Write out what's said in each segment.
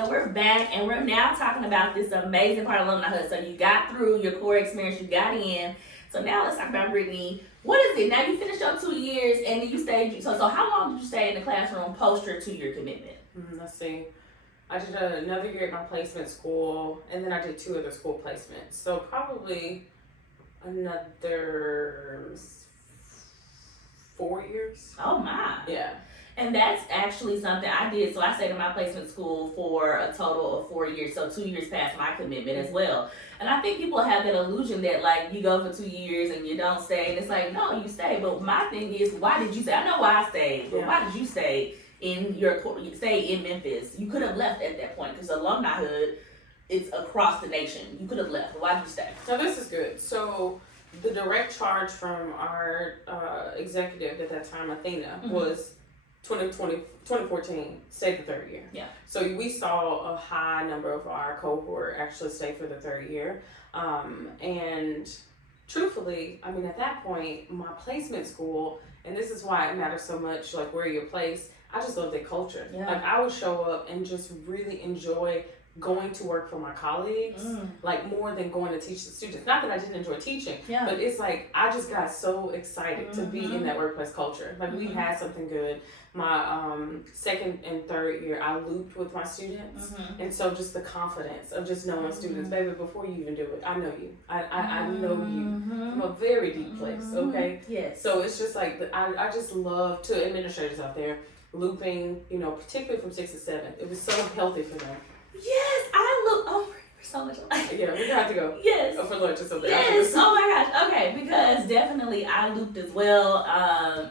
so we're back and we're now talking about this amazing part of alumnihood. So you got through your core experience, you got in. So now let's talk about Britney. What is it? Now you finished your 2 years and then you stayed. So how long did you stay in the classroom post your 2-year commitment? Let's see. I did another year at my placement school, and then I did 2 other school placements. So probably another 4 years. Oh my. Yeah. And that's actually something I did. So I stayed in my placement school for a total of 4 years. So 2 years past my commitment as well. And I think people have that illusion that like you go for 2 years and you don't stay. And it's like, no, you stay. But my thing is, why did you stay? I know why I stayed, but why did you stay in in Memphis? You could have left at that point because alumnihood is across the nation. You could have left. Why did you stay? So this is good. So the direct charge from our executive at that time, Athena, was 2014, stay the 3rd year. Yeah. So we saw a high number of our cohort actually stay for the 3rd year. And truthfully, I mean, at that point, my placement school, and this is why it matters so much, like where you're placed, I just love their culture. Yeah. Like I would show up and just really enjoy going to work for my colleagues, like more than going to teach the students. Not that I didn't enjoy teaching, but it's like I just got so excited to be in that workplace culture. Like we had something good. My 2nd and 3rd year, I looped with my students, and so just the confidence of just knowing students, baby, before you even do it, I know you. I know you from a very deep place. Okay. Yes. So it's just like I just love to administrators out there looping, you know, particularly from 6 to 7. It was so healthy for them. Yes, I look. Oh, we're so much alike. Yeah, we're gonna have to go. Yes. For lunch or something. Yes. Oh my gosh. Okay, because definitely I looped as well.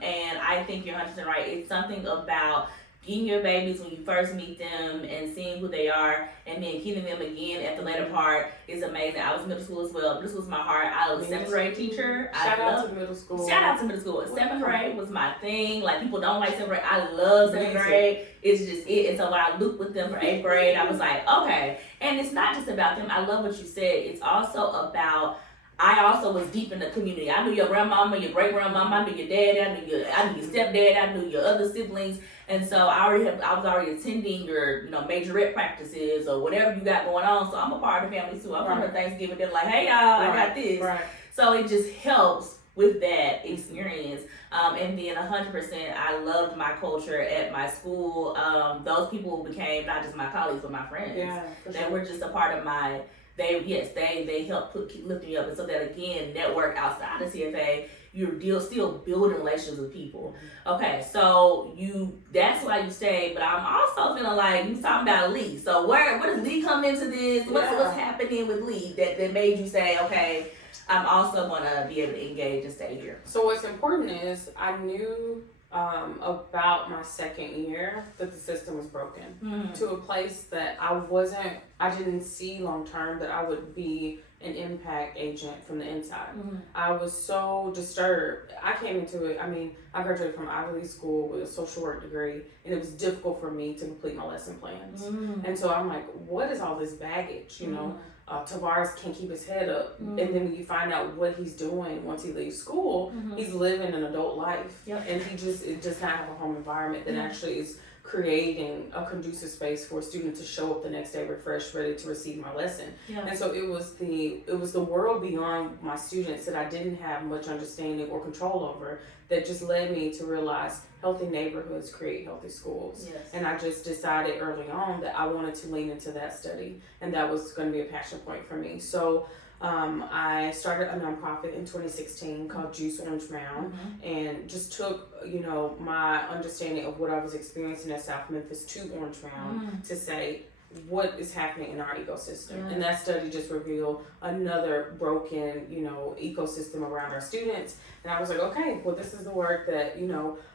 And I think you're 100% right. It's something about getting your babies when you first meet them and seeing who they are, and then getting them again at the later part is amazing. I was middle school as well. Middle school was my heart. I was a 7th grade teacher. Shout out to middle school. Shout out to middle school. 7th grade was my thing. Like people don't like 7th grade. I love 7th grade. It's just it. And so when I looped with them for 8th grade, I was like, okay. And it's not just about them. I love what you said. It's also about. I also was deep in the community. I knew your grandmama, your great grandmama, I knew your dad, I knew your stepdad, I knew your other siblings, and so I was already attending your majorette practices or whatever you got going on. So I'm a part of the family too. I'm coming to Thanksgiving. They're like, hey y'all, I got this. Right. So it just helps with that experience. And then 100%, I loved my culture at my school. Those people became not just my colleagues but my friends. Yeah, they were just a part of my. They help keep lifting you up, and so that again, network outside of CFA, you're still building relationships with people. Okay, so that's why you stay, but I'm also feeling like you talking about Lee. So where does Lee come into this? What's happening with Lee that made you say, okay, I'm also gonna be able to engage and stay here? So what's important is I knew about my 2nd year that the system was broken to a place that I didn't see long term that I would be an impact agent from the inside. I was so disturbed. I came into it, I mean, I graduated from Ivy League school with a social work degree, and it was difficult for me to complete my lesson plans. And so I'm like, what is all this baggage, you know? Tavares can't keep his head up, and then when you find out what he's doing once he leaves school, he's living an adult life, and he does not have a home environment that actually is creating a conducive space for a student to show up the next day refreshed, ready to receive my lesson. And so it was the world beyond my students that I didn't have much understanding or control over that just led me to realize healthy neighborhoods create healthy schools. And I just decided early on that I wanted to lean into that study, and that was going to be a passion point for me. So I started a nonprofit in 2016 called Juice Orange Mound, and just took, my understanding of what I was experiencing at South Memphis to Orange Mound to say, what is happening in our ecosystem. And that study just revealed another broken, ecosystem around our students. And I was like, okay, well, this is the work that,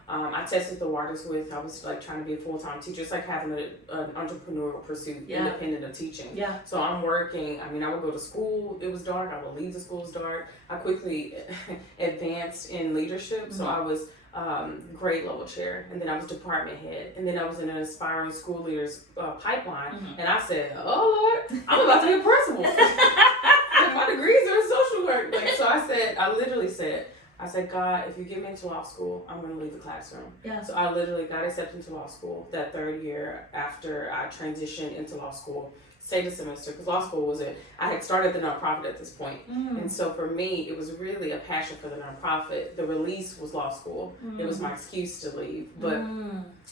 I tested the waters with. I was like trying to be a full-time teacher. It's like having an entrepreneurial pursuit independent of teaching. So I'm working. I would go to school. It was dark. I would leave the schools dark. I quickly advanced in leadership. So I was grade level chair, and then I was department head, and then I was in an aspiring school leaders pipeline, and I said, oh Lord, I'm about to be a principal. My degrees are in social work. So I literally said, I said, God, if you get me into law school, I'm going to leave the classroom. Yeah. So I literally got accepted into law school that third year after I transitioned into law school. Stayed a semester because law school wasn't. I had started the nonprofit at this point, and so for me, it was really a passion for the nonprofit. The release was law school. It was my excuse to leave, but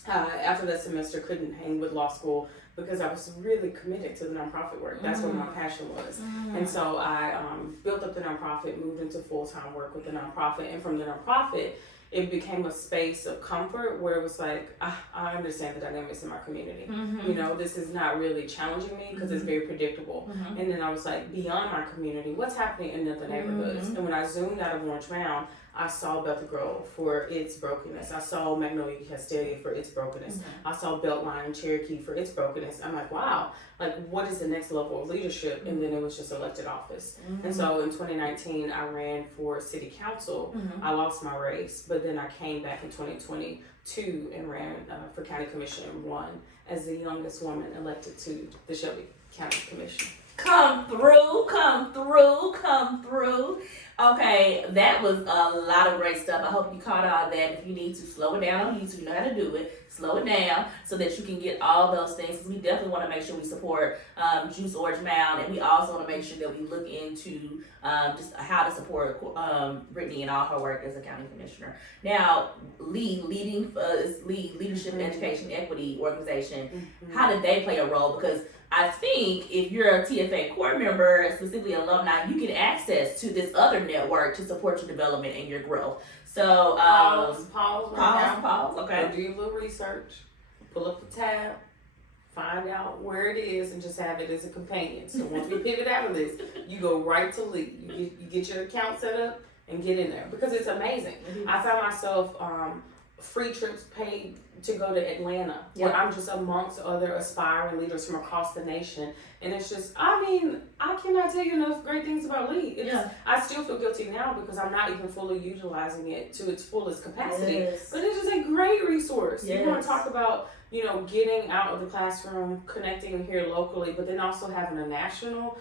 after that semester, couldn't hang with law school because I was really committed to the nonprofit work. That's where my passion was, and so I built up the nonprofit, moved into full-time work with the nonprofit, and from the nonprofit, it became a space of comfort where it was like, I understand the dynamics in my community. You know, this is not really challenging me because it's very predictable. And then I was like, beyond my community, what's happening in other neighborhoods? And when I zoomed out of Orange Mound, I saw Bethel Grove for its brokenness. I saw Magnolia Castelia for its brokenness. I saw Beltline Cherokee for its brokenness. I'm like, wow, like what is the next level of leadership? And then it was just elected office. And so in 2019, I ran for city council. I lost my race, but then I came back in 2022 and ran for county commission and won as the youngest woman elected to the Shelby County Commission. Come through, come through, come through. Okay, that was a lot of great stuff. I hope you caught all that. If you need to slow it down on YouTube, you know how to do it. Slow it down so that you can get all those things. Because we definitely want to make sure we support Juice Orange Mound, and we also want to make sure that we look into just how to support Britney and all her work as a county commissioner. Now, leading Leadership and Education Equity Organization. How did they play a role? Because I think if you're a TFA core member, specifically alumni, you get access to this other network to support your development and your growth. So, pause. Okay. Go do your little research, pull up the tab, find out where it is, and just have it as a companion. So once we pivot out of this, you go right to lead. You get your account set up and get in there because it's amazing. I found myself free trips paid to go to Atlanta, where I'm just amongst other aspiring leaders from across the nation. And it's just, I mean, I cannot tell you enough great things about Lee. I still feel guilty now because I'm not even fully utilizing it to its fullest capacity. But it's just a great resource. You want to talk about, you know, getting out of the classroom, connecting here locally, but then also having a national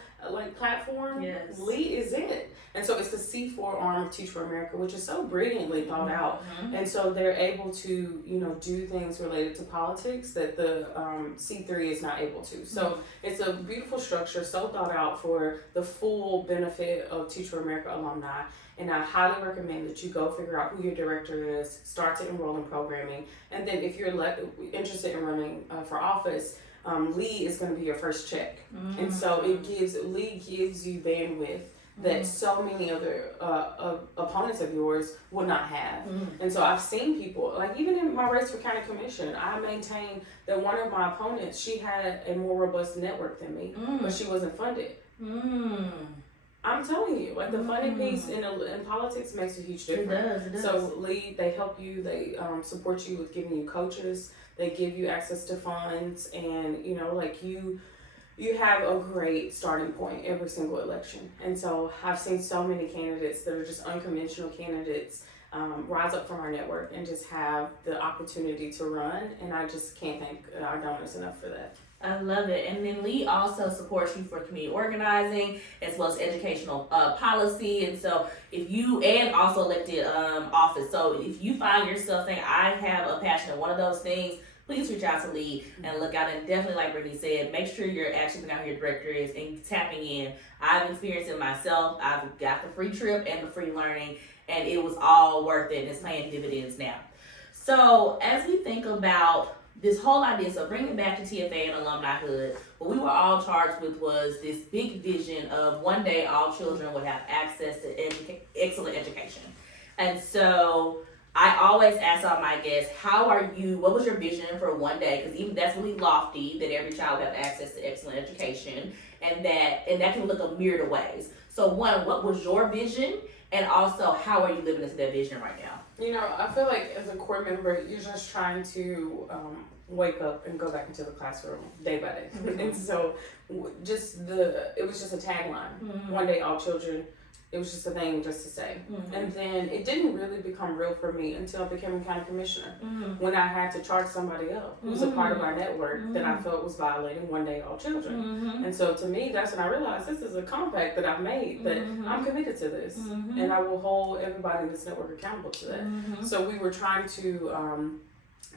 platform. Lee is it. And so it's the C4 arm of Teach for America, which is so brilliantly thought out. And so they're able to, you know, do things related to politics that the C3 is not able to. So it's a beautiful structure, so thought out for the full benefit of Teach for America alumni. And I highly recommend that you go figure out who your director is, start to enroll in programming. And then if you're interested in running for office, Lee is going to be your first check. And so Lee gives you bandwidth that so many other opponents of yours will not have. And so I've seen people, like even in my race for county commission, I maintain that one of my opponents, she had a more robust network than me, but she wasn't funded. I'm telling you, like the funding piece in politics makes a huge difference. It does. So Lee, they help you, they support you with giving you coaches, they give you access to funds, and you know, like you have a great starting point every single election. And so I've seen so many candidates that are just unconventional candidates rise up from our network and just have the opportunity to run. And I just can't thank our donors enough for that. I love it. And then Lee also supports you for community organizing as well as educational policy. And so if you, and also elected office. So if you find yourself saying, I have a passion in one of those things, please reach out to Lee and look out. And definitely, like Britney said, make sure you're actually figuring out who your director is and tapping in. I've experienced it myself. I've got the free trip and the free learning, and it was all worth it, and it's paying dividends now. So as we think about this whole idea, so bringing it back to TFA and alumnihood, what we were all charged with was this big vision of one day all children would have access to excellent education. And so I always ask all my guests, what was your vision for one day? Because even that's really lofty, that every child would have access to excellent education, and that can look a myriad of ways. So one, what was your vision? And also, how are you living into that vision right now? You know, I feel like as a core member, you're just trying to wake up and go back into the classroom day by day. And so it was just a tagline. One day all children It was just a thing just to say. Mm-hmm. And then it didn't really become real for me until I became a county commissioner. Mm-hmm. When I had to charge somebody else who was a part of our network that I felt was violating one day all children. Mm-hmm. And so to me, that's when I realized this is a compact that I've made, that I'm committed to this. And I will hold everybody in this network accountable to that. So we were trying to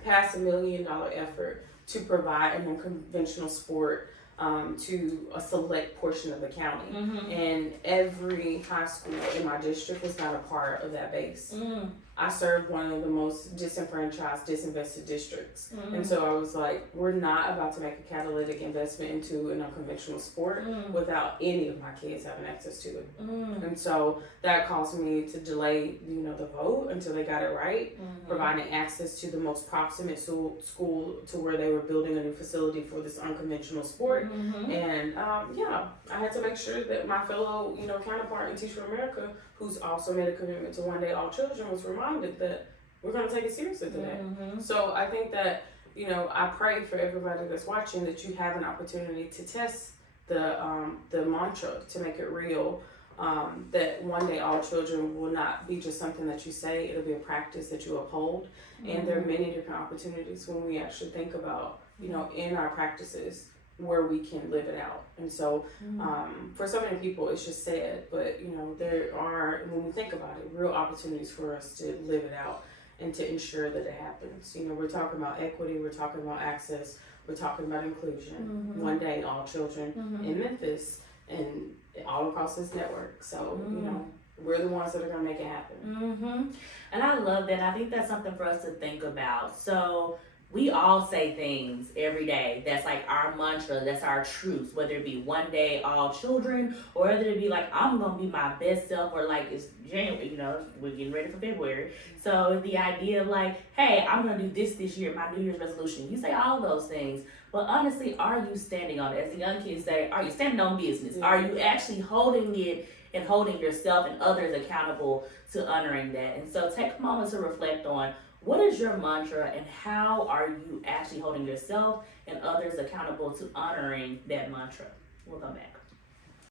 pass $1 million effort to provide an unconventional sport to a select portion of the county. And every high school in my district was not a part of that base. I served one of the most disenfranchised, disinvested districts. And so I was like, we're not about to make a catalytic investment into an unconventional sport without any of my kids having access to it. And so that caused me to delay, the vote until they got it right, providing access to the most proximate school to where they were building a new facility for this unconventional sport. And I had to make sure that my fellow, counterpart in Teach for America, who's also made a commitment to one day all children, was reminded that we're going to take it seriously today. So I think that, I pray for everybody that's watching that you have an opportunity to test the mantra, to make it real, that one day all children will not be just something that you say, it'll be a practice that you uphold. And there are many different opportunities when we actually think about, in our practices, where we can live it out. And so for so many people it's just sad, but there are, when we think about it, real opportunities for us to live it out and to ensure that it happens. We're talking about equity, we're talking about access, we're talking about inclusion. One day all children in Memphis and all across this network. So we're the ones that are going to make it happen. And I love that. I think that's something for us to think about. So we all say things every day that's like our mantra, that's our truth, whether it be one day all children, or whether it be like I'm gonna be my best self, or like it's January, we're getting ready for February. So the idea of like, hey, I'm gonna do this year, my New Year's resolution. You say all those things, but honestly, are you standing on it? As the young kids say, are you standing on business? Are you actually holding it and holding yourself and others accountable to honoring that? And so take a moment to reflect on, what is your mantra and how are you actually holding yourself and others accountable to honoring that mantra? We'll come back.